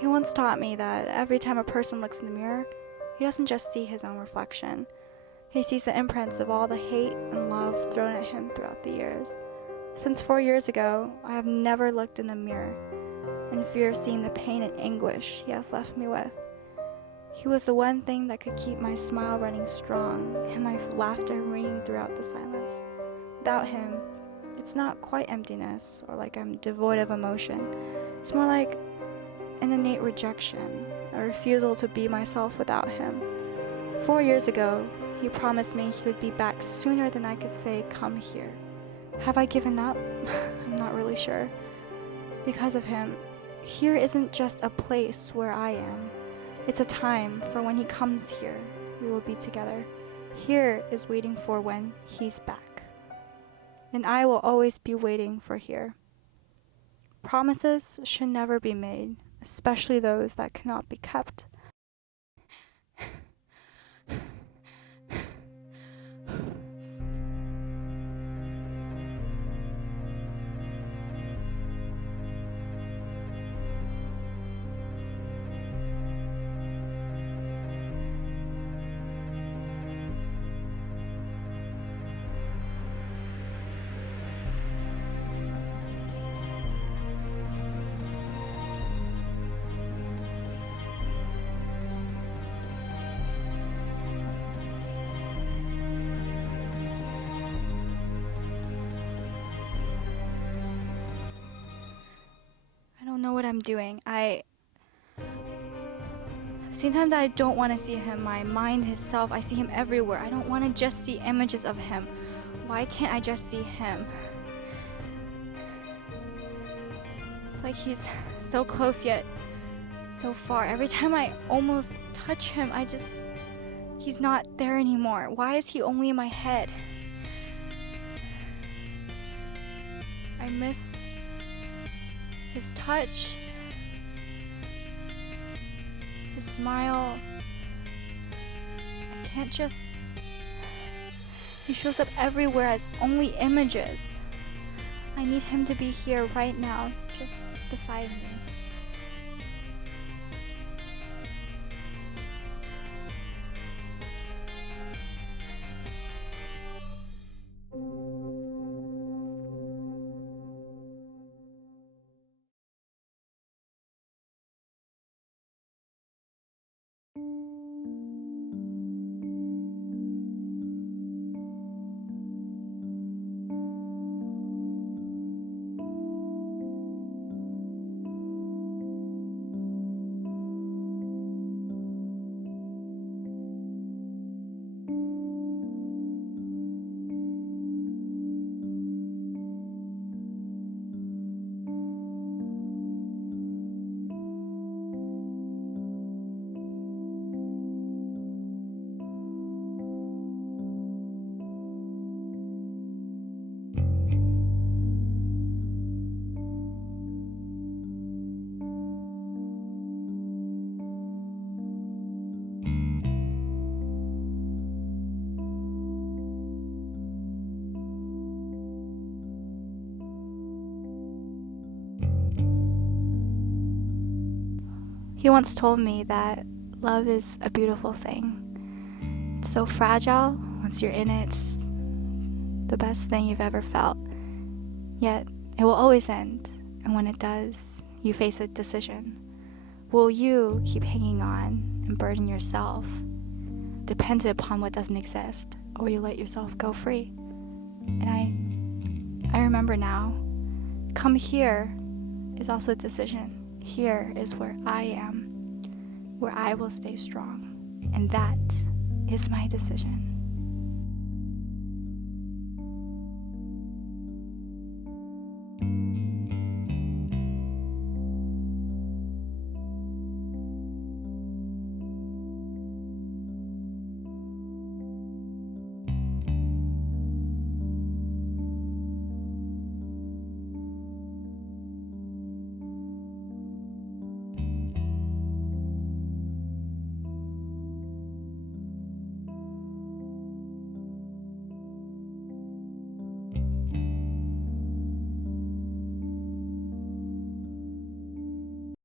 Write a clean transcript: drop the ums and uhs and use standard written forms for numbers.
He once taught me that every time a person looks in the mirror, he doesn't just see his own reflection. He sees the imprints of all the hate and love thrown at him throughout the years. Since 4 years ago, I have never looked in the mirror, in fear of seeing the pain and anguish he has left me with. He was the one thing that could keep my smile running strong and my laughter ringing throughout the silence. Without him, it's not quite emptiness or like I'm devoid of emotion. It's more like an innate rejection, a refusal to be myself without him. 4 years ago, he promised me he would be back sooner than I could say, "Come here." Have I given up? I'm not really sure. Because of him, here isn't just a place where I am. It's a time for when he comes here, we will be together. Here is waiting for when he's back. And I will always be waiting for here. Promises should never be made, especially those that cannot be kept. I don't know what I'm doing. At the same time that I don't want to see him, my mind itself, I see him everywhere. I don't want to just see images of him. Why can't I just see him? It's like he's so close yet so far. Every time I almost touch him, he's not there anymore. Why is he only in my head? I miss his touch, his smile. I can't just... He shows up everywhere as only images. I need him to be here right now, just beside me. He once told me that love is a beautiful thing. It's so fragile. Once you're in it, it's the best thing you've ever felt. Yet, it will always end. And when it does, you face a decision. Will you keep hanging on and burden yourself, dependent upon what doesn't exist, or will you let yourself go free? And I remember now, come here is also a decision. Here is where I am, where I will stay strong, and that is my decision.